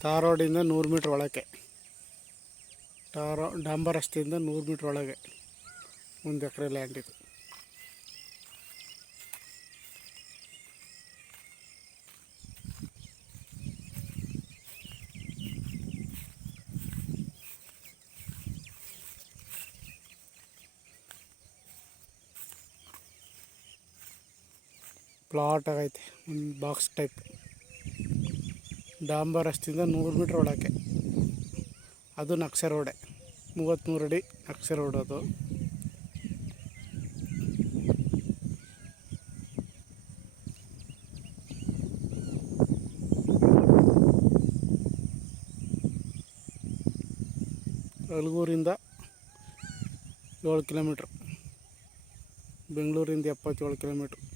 ತಾರ್ ರೋಡಿಂದ ನೂರು ಮೀಟ್ರ್ ಒಳಗೆ. ಟಾರೋ ಡಾಂಬರ್ ರಸ್ತೆಯಿಂದ ನೂರು ಮೀಟ್ರ್ ಒಳಗೆ ಒಂದು ಎಕರೆ ಲ್ಯಾಂಡ್ ಇದು. ಪ್ಲಾಟ್ ಆಗೈತೆ, ಒಂದು ಬಾಕ್ಸ್ ಟೈಪ್ ಡಾಂಬರ್ ರಸ್ತೆಯಿಂದ ನೂರು ಮೀಟ್ರ್ ಒಳಕ್ಕೆ. ಅದು ನಕ್ಷೆ ರೋಡೆ. ಮೂವತ್ತ್ಮೂರು ಅಡಿ ನಕ್ಷೆ ರೋಡ್ ಅದು. ಅಲ್ಗೂರಿಂದ ಏಳು ಕಿಲೋಮೀಟ್ರ್. ಬೆಂಗಳೂರಿಂದ ಎಪ್ಪತ್ತೇಳು ಕಿಲೋಮೀಟ್ರ್.